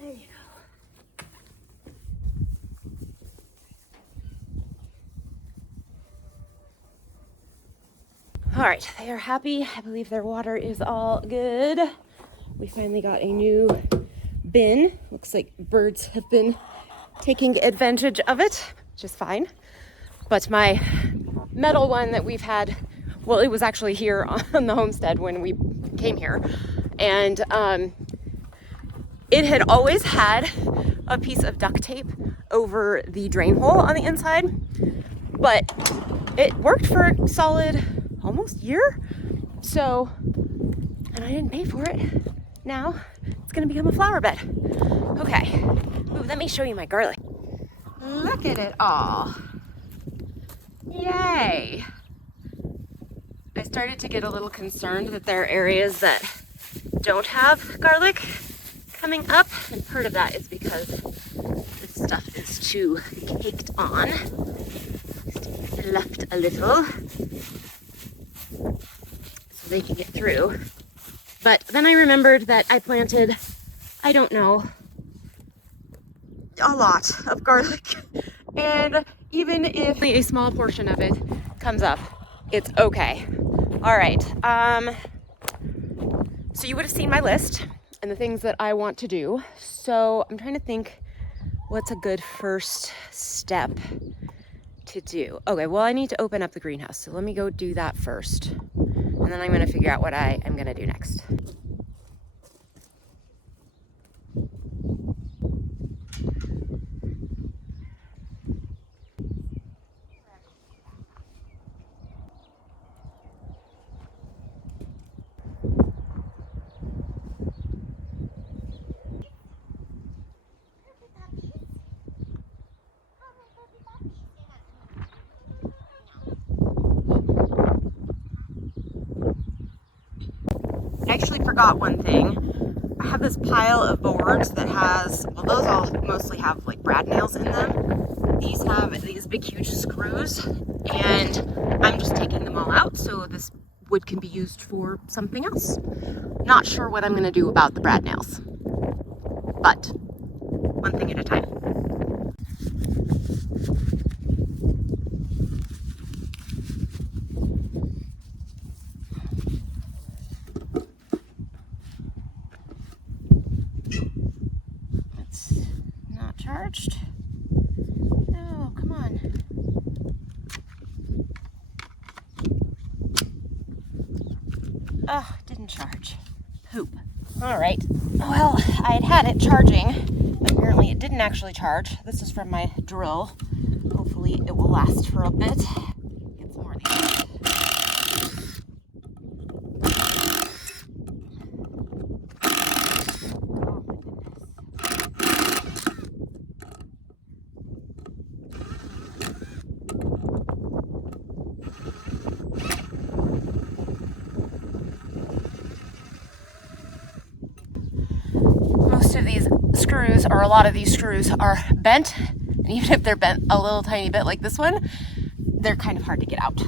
There you go. All right, they are happy. I believe their water is all good. We finally got a new bin. Looks like birds have been taking advantage of it, which is fine. But my metal one that we've had, well, it was actually here on the homestead when we came here. And it had always had a piece of duct tape over the drain hole on the inside, but it worked for a solid almost year. So, and I didn't pay for it. Now it's gonna become a flower bed. Okay, ooh, let me show you my garlic. Look at it all. Yay. I started to get a little concerned that there are areas that don't have garlic coming up, and part of that is because this stuff is too caked on. Left a little so they can get through. But then I remembered that I planted, I don't know, a lot of garlic, and even if a small portion of it comes up, it's okay. All right, so you would have seen my list and the things that I want to do. So I'm trying to think what's a good first step to do. Okay, well, I need to open up the greenhouse, so let me go do that first, and then I'm gonna figure out what I am gonna do next. I actually forgot one thing. I have this pile of boards that has, well, those all mostly have like brad nails in them. These have these big huge screws, and I'm just taking them all out so this wood can be used for something else. Not sure what I'm going to do about the brad nails, but one thing at a time. Charged? No, come on. Oh, didn't charge. Poop. All right. Well, I had it charging, but apparently it didn't actually charge. This is from my drill. Hopefully it will last for a bit. Get some more of these. Of these screws, or a lot of these screws, are bent, and even if they're bent a little tiny bit like this one, they're kind of hard to get out.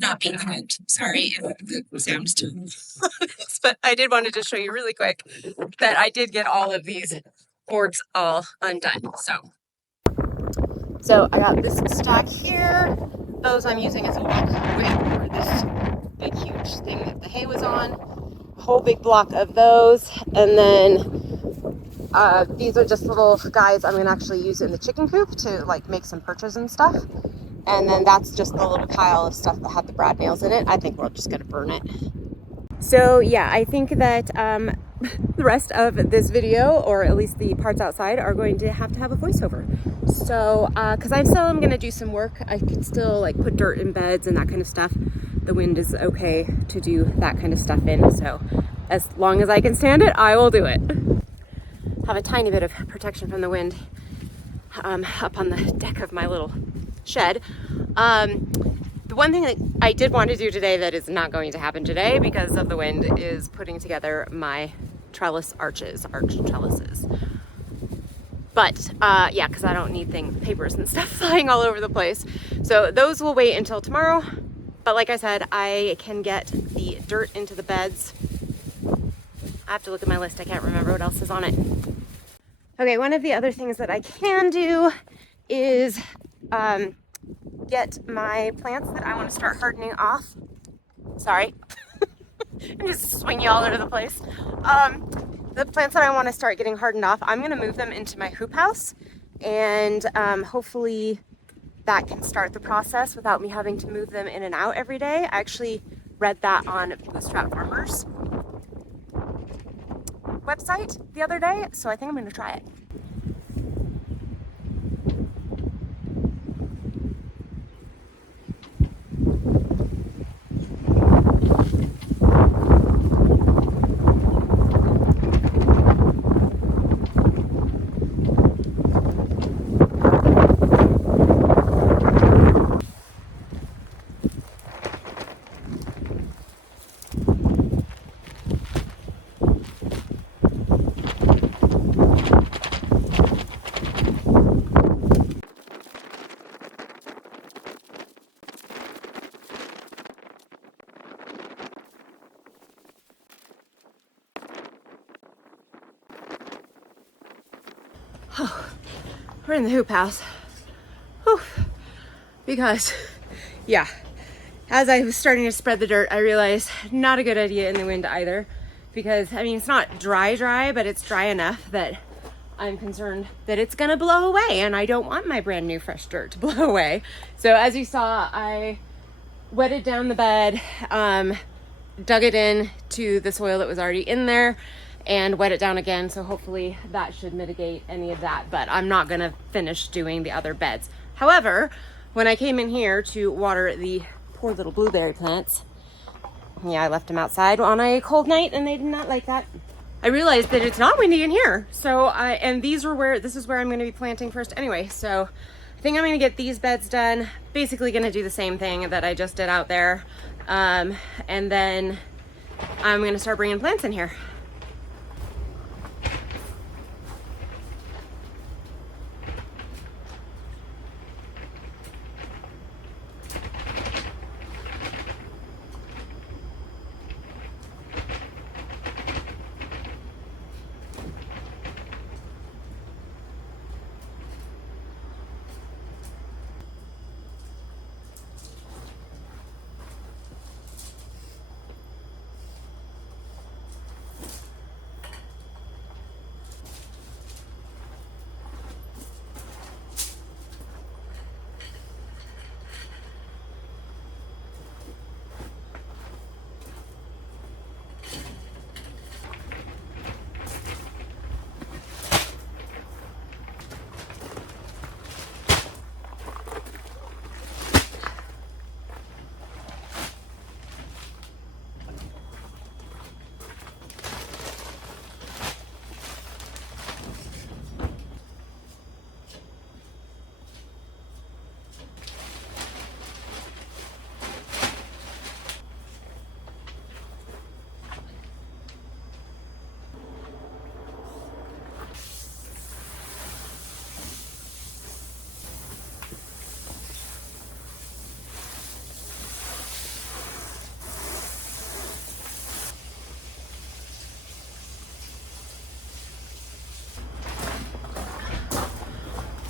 Not being hugged. Sorry if the sounds too. But I did wanted to show you really quick that I did get all of these boards all undone. So I got this stack here. Those I'm using as a walk for this big huge thing that the hay was on. A whole big block of those, and then these are just little guys I'm gonna actually use in the chicken coop to like make some perches and stuff. And then that's just the little pile of stuff that had the brad nails in it. I think we're just gonna burn it. So yeah, I think that the rest of this video, or at least the parts outside, are going to have a voiceover. So, because I still am going to do some work. I could still like put dirt in beds and that kind of stuff. The wind is okay to do that kind of stuff in. So as long as I can stand it, I will do it. Have a tiny bit of protection from the wind up on the deck of my little shed. The one thing that I did want to do today that is not going to happen today because of the wind is putting together my trellis arch trellises. But yeah, because I don't need papers and stuff flying all over the place. So those will wait until tomorrow. But like I said, I can get the dirt into the beds. I have to look at my list. I can't remember what else is on it. Okay, one of the other things that I can do is get my plants that I want to start hardening off. Sorry. I'm just swinging all over the place. The plants that I want to start getting hardened off, I'm going to move them into my hoop house, and hopefully that can start the process without me having to move them in and out every day. I actually read that on Bootstrap Farmers website the other day, so I think I'm going to try it. Oh, we're in the hoop house. Whew. Because, yeah, as I was starting to spread the dirt, I realized not a good idea in the wind either. Because, I mean, it's not dry, but it's dry enough that I'm concerned that it's gonna blow away, and I don't want my brand new fresh dirt to blow away. So as you saw, I wetted down the bed, dug it in to the soil that was already in there, and wet it down again, so hopefully that should mitigate any of that, but I'm not gonna finish doing the other beds. However, when I came in here to water the poor little blueberry plants, yeah, I left them outside on a cold night and they did not like that. I realized that it's not windy in here, so this is where I'm gonna be planting first anyway, so I think I'm gonna get these beds done, basically gonna do the same thing that I just did out there, and then I'm gonna start bringing plants in here.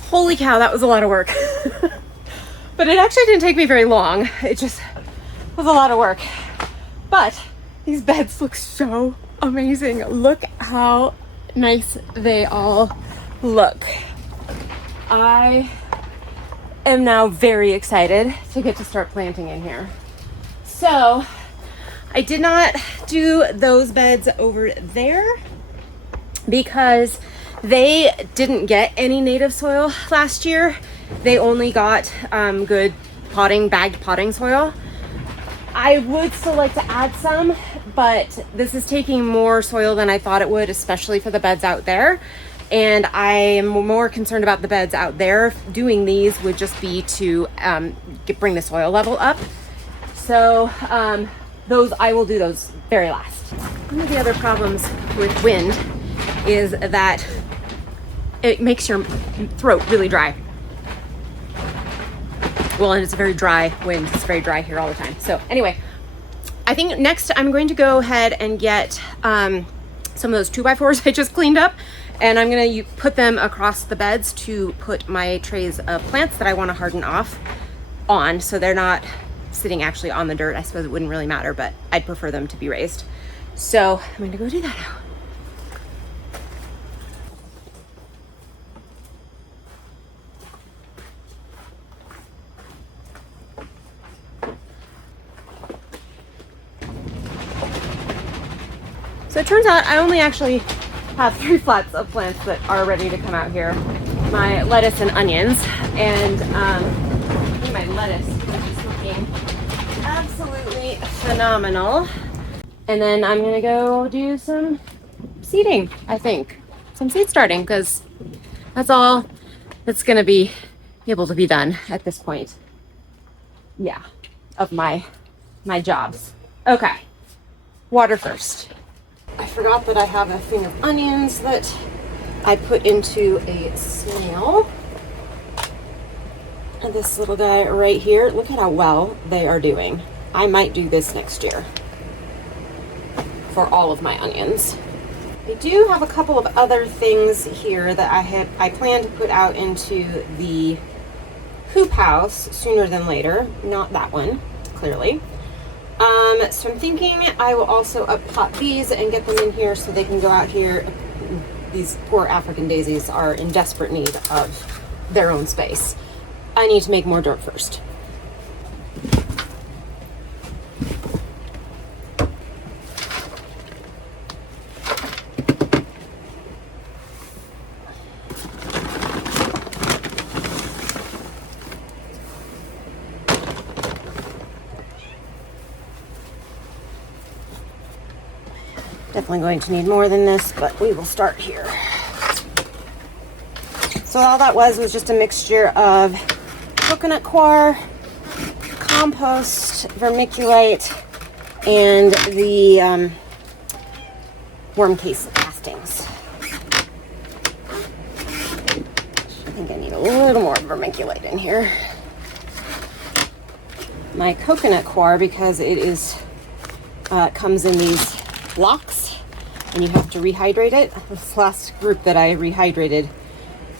Holy cow, that was a lot of work. But it actually didn't take me very long. It just was a lot of work. But these beds look so amazing. Look how nice they all look. I am now very excited to get to start planting in here. So I did not do those beds over there because they didn't get any native soil last year. They only got good bagged potting soil. I would still like to add some, but this is taking more soil than I thought it would, especially for the beds out there. And I am more concerned about the beds out there. Doing these would just be to bring the soil level up. So I will do those very last. One of the other problems with wind is that it makes your throat really dry. Well, and it's a very dry wind. It's very dry here all the time. So anyway, I think next I'm going to go ahead and get some of those 2x4s I just cleaned up, and I'm going to put them across the beds to put my trays of plants that I want to harden off on, so they're not sitting actually on the dirt. I suppose it wouldn't really matter, but I'd prefer them to be raised. So I'm going to go do that now. So it turns out I only actually have 3 flats of plants that are ready to come out here. My lettuce and onions, and my lettuce is looking absolutely phenomenal. And then I'm gonna go do some seeding, I think. Some seed starting, because that's all that's gonna be able to be done at this point. Yeah, of my jobs. Okay, water first. I forgot that I have a thing of onions that I put into a snail. And this little guy right here, look at how well they are doing. I might do this next year for all of my onions. I do have a couple of other things here that I plan to put out into the hoop house sooner than later. Not that one, clearly. So I'm thinking I will also up-pot these and get them in here so they can go out here. These poor African daisies are in desperate need of their own space. I need to make more dirt first. Definitely going to need more than this, but we will start here. So all that was just a mixture of coconut coir, compost, vermiculite, and the worm case castings. I think I need a little more vermiculite in here. My coconut coir, because it is comes in these blocks, and you have to rehydrate it. This last group that I rehydrated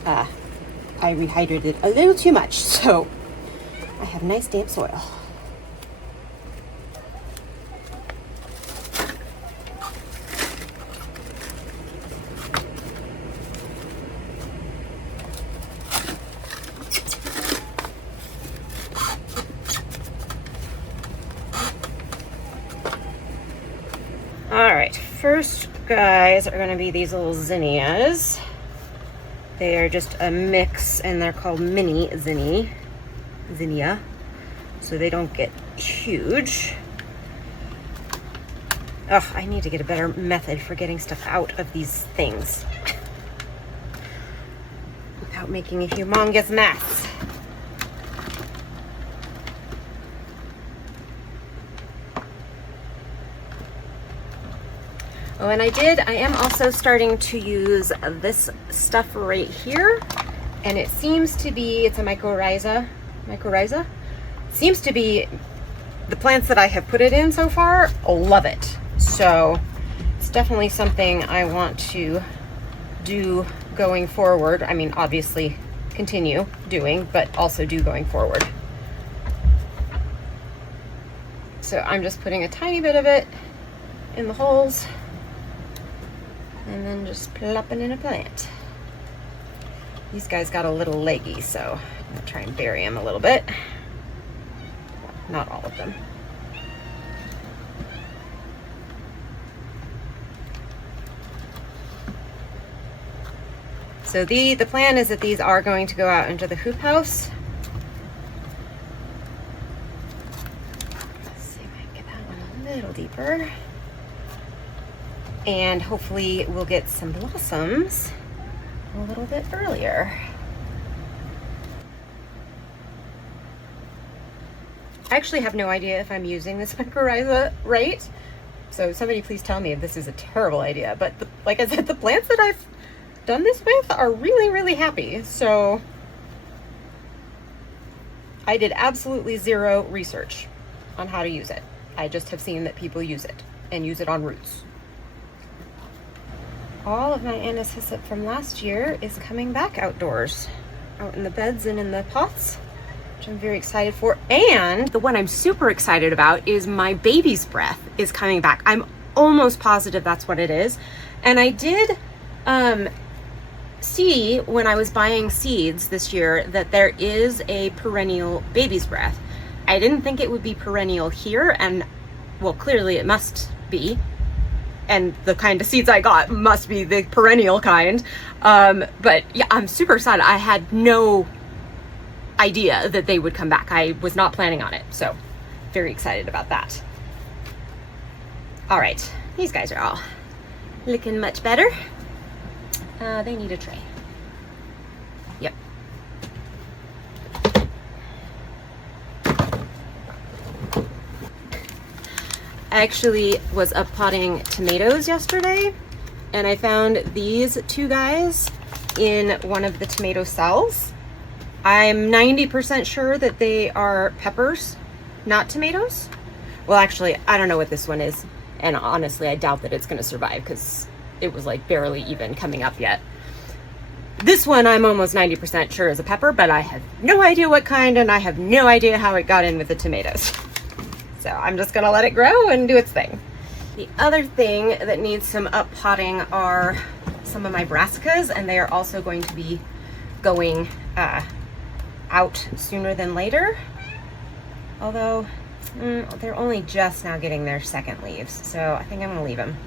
a little too much, so I have nice damp soil. All right, first guys are going to be these little zinnias. They are just a mix, and they're called mini zinnia, so they don't get huge. Ugh, I need to get a better method for getting stuff out of these things without making a humongous mess. Oh, and I am also starting to use this stuff right here, and it seems to be, it's a mycorrhiza. Seems to be, the plants that I have put it in so far love it. So it's definitely something I want to do going forward. I mean, obviously continue doing, but also do going forward. So I'm just putting a tiny bit of it in the holes, and then just plopping in a plant. These guys got a little leggy, so I'm gonna try and bury them a little bit. Not all of them. So the plan is that these are going to go out into the hoop house. Let's see if I can get that one a little deeper. And hopefully we'll get some blossoms a little bit earlier. I actually have no idea if I'm using this mycorrhiza right. So somebody please tell me if this is a terrible idea. But like I said, the plants that I've done this with are really, really happy. So I did absolutely zero research on how to use it. I just have seen that people use it and use it on roots. All of my anise hyssop from last year is coming back outdoors, out in the beds and in the pots, which I'm very excited for. And the one I'm super excited about is my baby's breath is coming back. I'm almost positive that's what it is. And I did see when I was buying seeds this year that there is a perennial baby's breath. I didn't think it would be perennial here, and well, clearly it must be. And the kind of seeds I got must be the perennial kind. But yeah, I'm super excited. I had no idea that they would come back. I was not planning on it. So very excited about that. All right, these guys are all looking much better. They need a tray. Yep. I actually was up potting tomatoes yesterday, and I found these two guys in one of the tomato cells. I'm 90% sure that they are peppers, not tomatoes. Well, actually, I don't know what this one is, and honestly, I doubt that it's going to survive because it was like barely even coming up yet. This one I'm almost 90% sure is a pepper, but I have no idea what kind, and I have no idea how it got in with the tomatoes. So I'm just gonna let it grow and do its thing. The other thing that needs some up potting are some of my brassicas, and they are also going to be going out sooner than later. Although they're only just now getting their second leaves, so I think I'm gonna leave them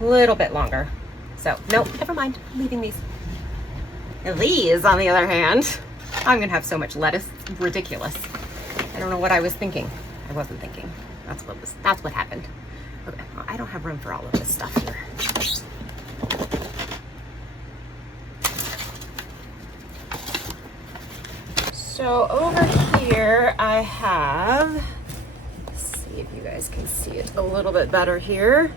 a little bit longer. So nope, never mind, I'm leaving these. These, on the other hand, I'm gonna have so much lettuce, it's ridiculous. I don't know what I was thinking. I wasn't thinking. That's what happened. Okay, well, I don't have room for all of this stuff here. So over here I have, let's see if you guys can see it a little bit better here.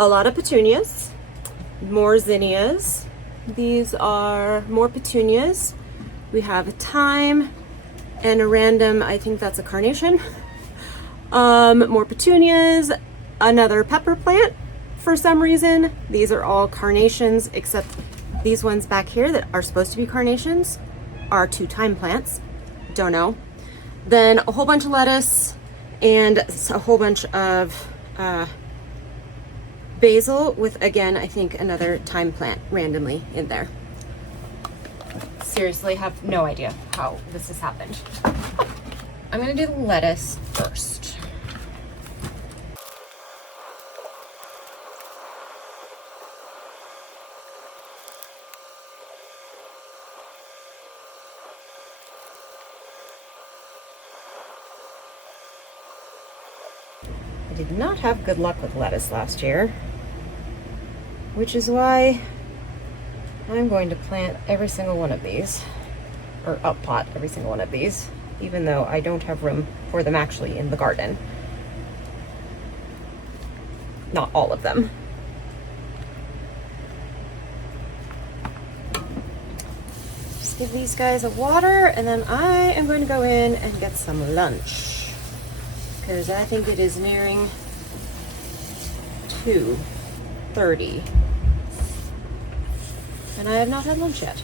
A lot of petunias, more zinnias. These are more petunias. We have a thyme and a random, I think that's a carnation. More petunias, another pepper plant for some reason. These are all carnations, except these ones back here that are supposed to be carnations are two thyme plants. Don't know. Then a whole bunch of lettuce and a whole bunch of basil with, again, I think another thyme plant randomly in there. Seriously, have no idea how this has happened. I'm gonna do the lettuce first. I did not have good luck with lettuce last year, which is why I'm going to plant every single one of these, or up pot every single one of these, even though I don't have room for them actually in the garden. Not all of them. Just give these guys a water, and then I am going to go in and get some lunch, because I think it is nearing 2:30. And I have not had lunch yet.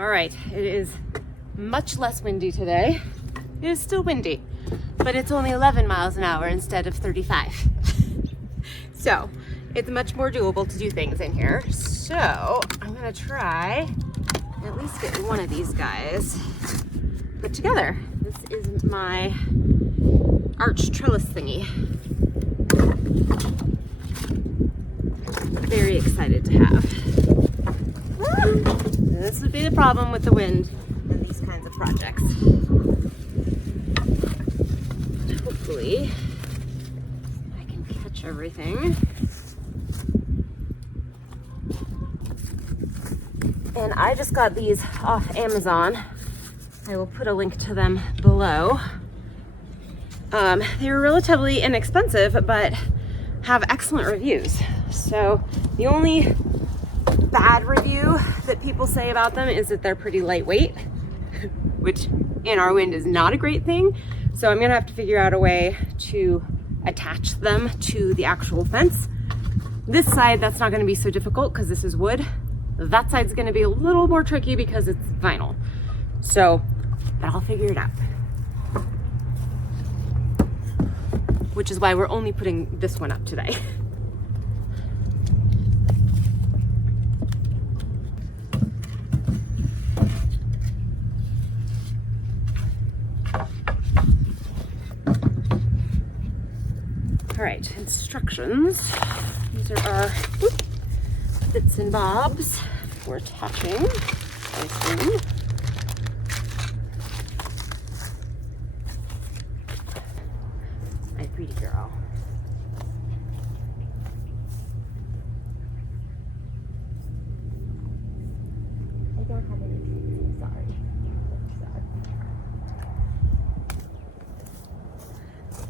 All right, it is much less windy today. It is still windy, but it's only 11 miles an hour instead of 35. So it's much more doable to do things in here. So I'm gonna try at least get one of these guys put together. This is my arch trellis thingy. Very excited to have. This would be the problem with the wind and these kinds of projects. Hopefully I can catch everything. And I just got these off Amazon. I will put a link to them below. They were relatively inexpensive, but have excellent reviews. So the only bad review that people say about them is that they're pretty lightweight, which in our wind is not a great thing. So I'm gonna have to figure out a way to attach them to the actual fence. This side, that's not gonna be so difficult because this is wood. That side's gonna be a little more tricky because it's vinyl. So, but I'll figure it out. Which is why we're only putting this one up today. All right, instructions. These are our bits and bobs for attaching, I assume. My pretty girl. I don't have any trees, I'm sorry.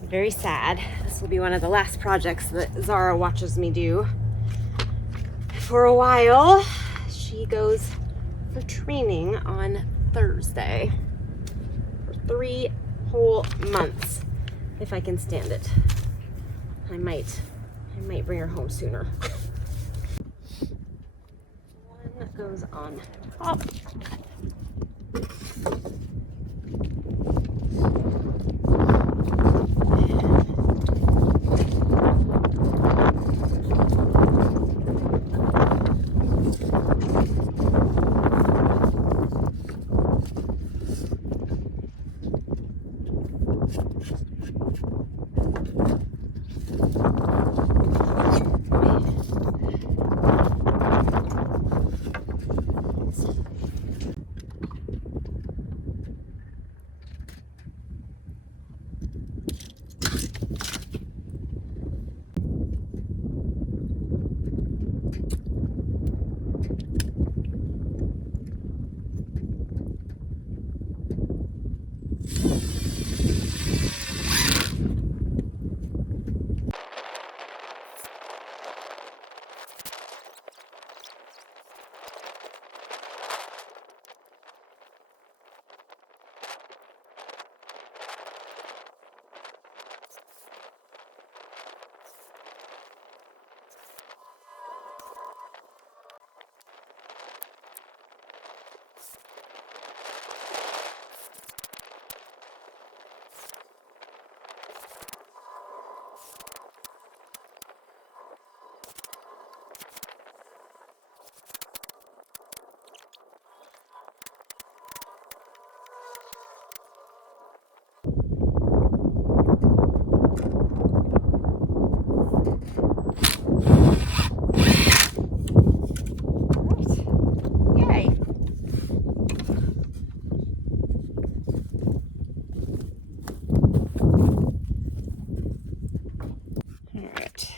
Very sad. This will be one of the last projects that Zara watches me do for a while. She goes for training on Thursday for 3 whole months. If I can stand it. I might bring her home sooner. One goes on top.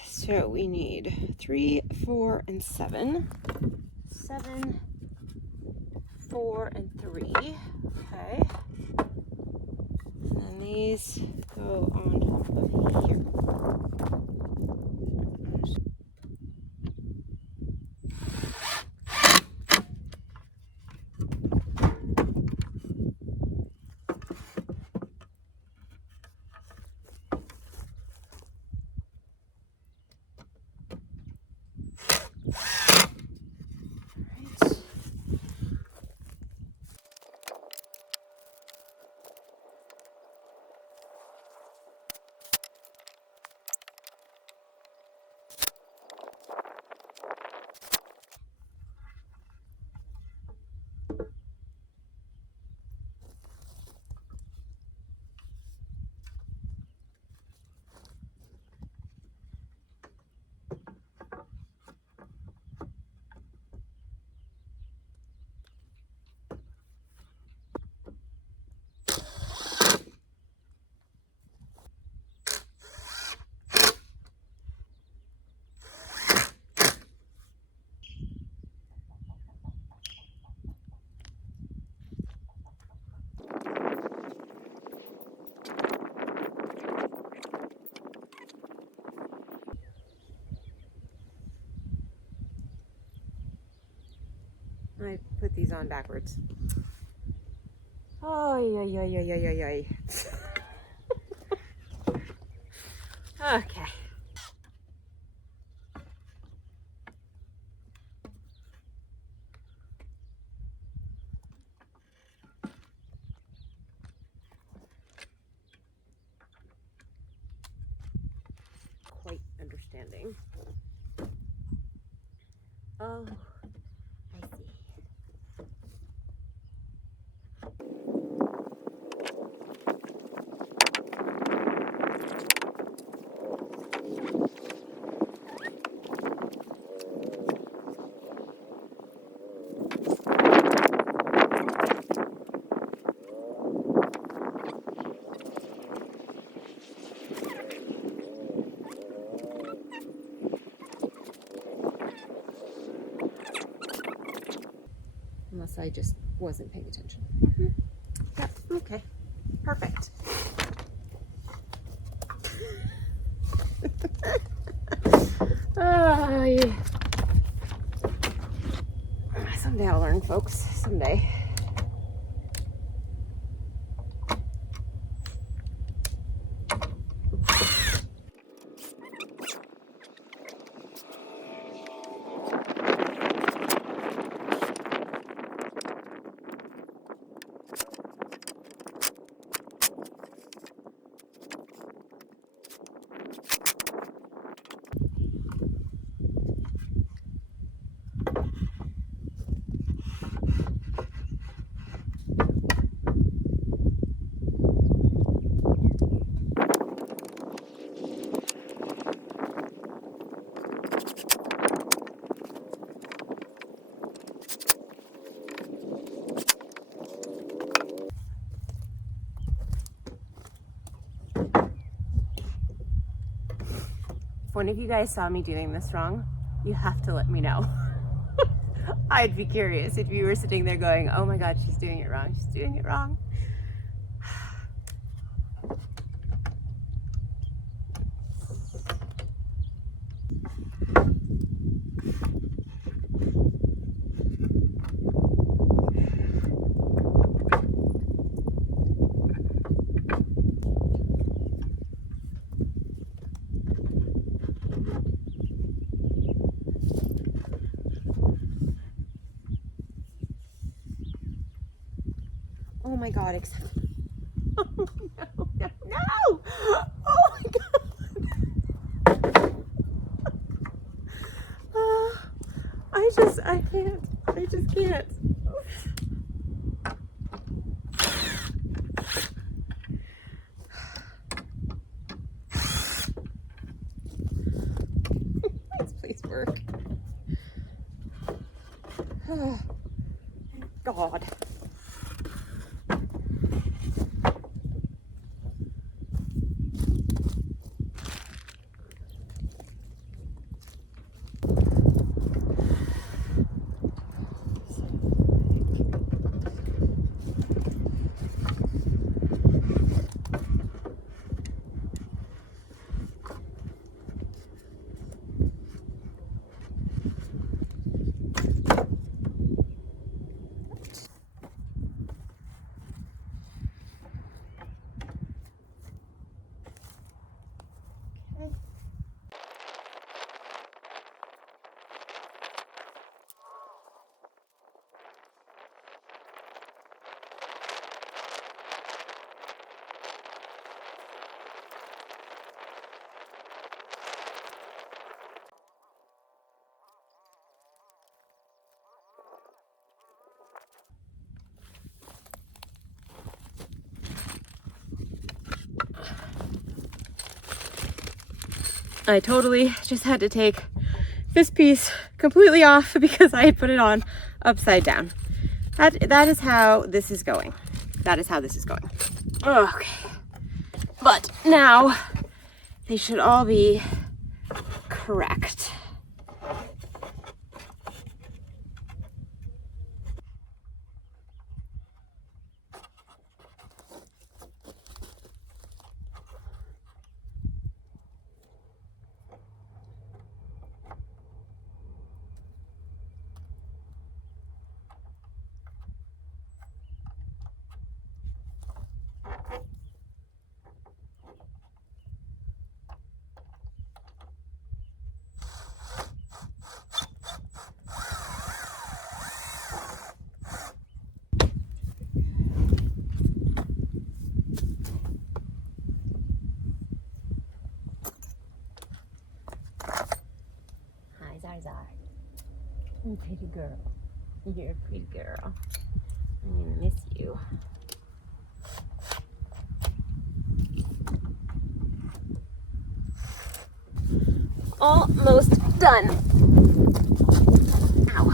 So we need 3, 4, and 7. 7, 4, and 3. Okay. And then these go on top of here. I put these on backwards. Oh, yeah. Okay. Quite understanding. Oh, I see. Unless I just wasn't paying attention. Yep, okay. Perfect. Oh, yeah. Someday I'll learn, folks. Someday. If one of you guys saw me doing this wrong, you have to let me know. I'd be curious if you were sitting there going, oh my God, she's doing it wrong. She's doing it wrong. Oh my God, oh no! Oh my God! I just can't. Please work. Oh, God. I totally just had to take this piece completely off because I had put it on upside down. That is how this is going. That is how this is going. Okay. But now they should all be correct. eyes are. You pretty girl. You're a pretty girl. I'm gonna miss you. Almost done. Ow.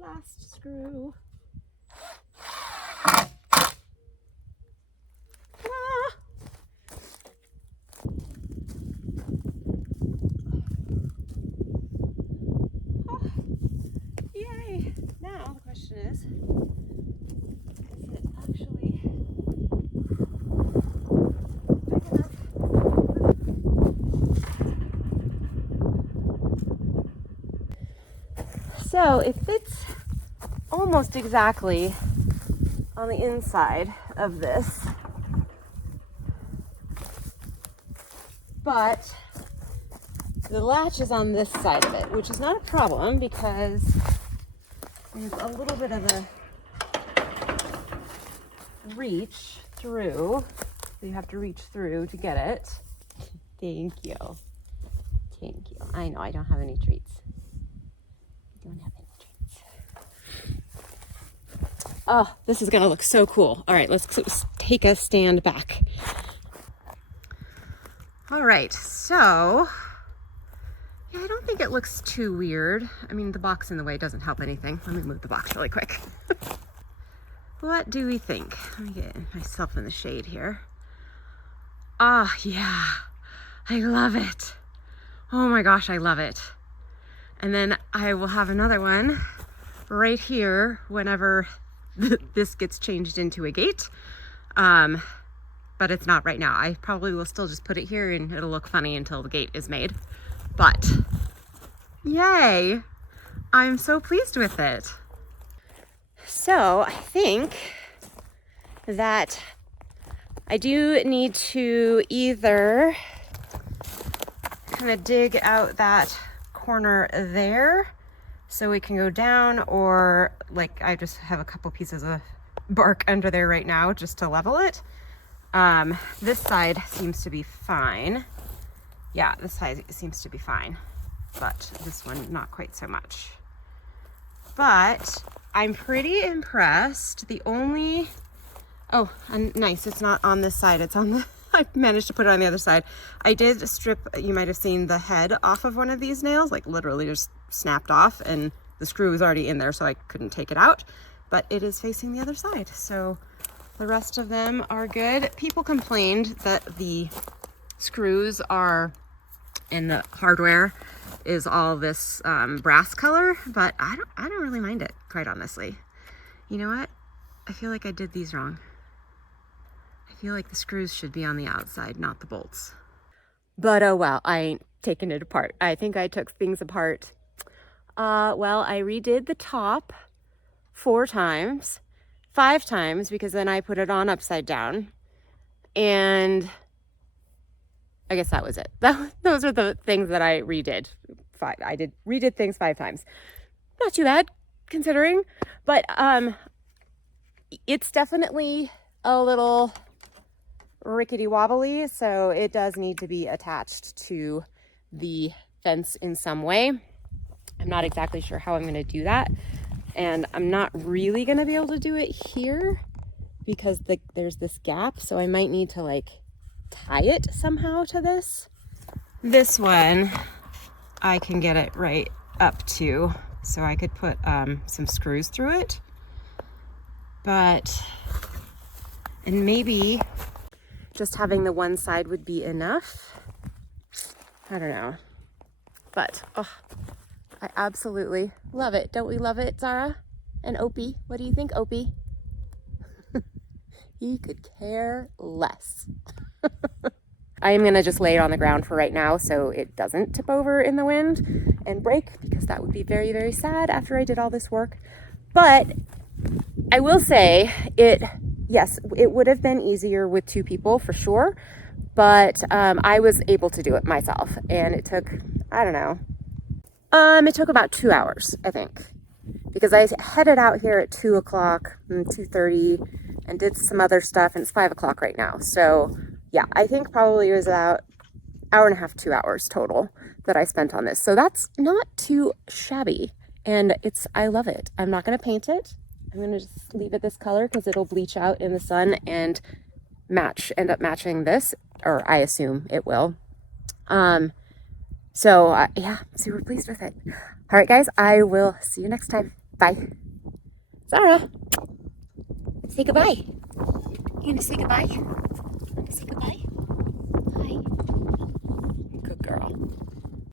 Last screw. Ah. Oh. Yay! Now the question is it actually big enough? So it fits almost exactly on the inside of this, but the latch is on this side of it, which is not a problem because there's a little bit of a reach through. So you have to reach through to get it. Thank you. Thank you. I know I don't have any treats. I don't have any treats. Oh, this is gonna look so cool. All right, let's take a stand back. All right, so yeah, I don't think it looks too weird. I mean, the box in the way doesn't help anything. Let me move the box really quick. What do we think? Let me get myself in the shade here. Ah, yeah, I love it. Oh my gosh, I love it. And then I will have another one right here whenever this gets changed into a gate. But it's not right now. I probably will still just put it here and it'll look funny until the gate is made. But yay, I'm so pleased with it. So I think that I do need to either kind of dig out that corner there so we can go down, or like I just have a couple pieces of bark under there right now just to level it. This side seems to be fine. Yeah, this side seems to be fine, but this one not quite so much. But I'm pretty impressed. The only, oh, and nice, it's not on this side, it's on the, I managed to put it on the other side. I did strip, you might have seen the head off of one of these nails, like literally just snapped off, and the screw was already in there, so I couldn't take it out, but it is facing the other side. So the rest of them are good. People complained that the screws are, and the hardware is all this brass color, but I don't really mind it, quite honestly. You know what? I feel like I did these wrong. I feel like the screws should be on the outside, not the bolts. But oh well, I ain't taking it apart. I think I took things apart. Well, I redid the top 4 times, 5 times, because then I put it on upside down. And I guess that was it. Those are the things that I redid. I redid things 5 times. Not too bad, considering. But it's definitely a little rickety wobbly, so it does need to be attached to the fence in some way. I'm not exactly sure how I'm going to do that, and I'm not really going to be able to do it here because there's this gap, so I might need to like tie it somehow to this. This one I can get it right up to, so I could put some screws through it, but, and maybe just having the one side would be enough. I don't know. But, oh, I absolutely love it. Don't we love it, Zara? And Opie, what do you think, Opie? He could care less. I am going to just lay it on the ground for right now so it doesn't tip over in the wind and break, because that would be very, very sad after I did all this work. But I will say yes, it would have been easier with 2 people for sure, but I was able to do it myself, and it took, I don't know, it took about 2 hours, I think, because I headed out here at 2 o'clock, 2:30, and did some other stuff, and it's 5 o'clock right now. So yeah, I think probably it was about hour and a half, 2 hours total that I spent on this. So that's not too shabby, and I love it. I'm not going to paint it. I'm going to just leave it this color because it'll bleach out in the sun and end up matching this, or I assume it will. So yeah, I'm super pleased with it. All right, guys, I will see you next time. Bye. Zara, say goodbye. You gonna say goodbye? Want to say goodbye? Hi. Good girl.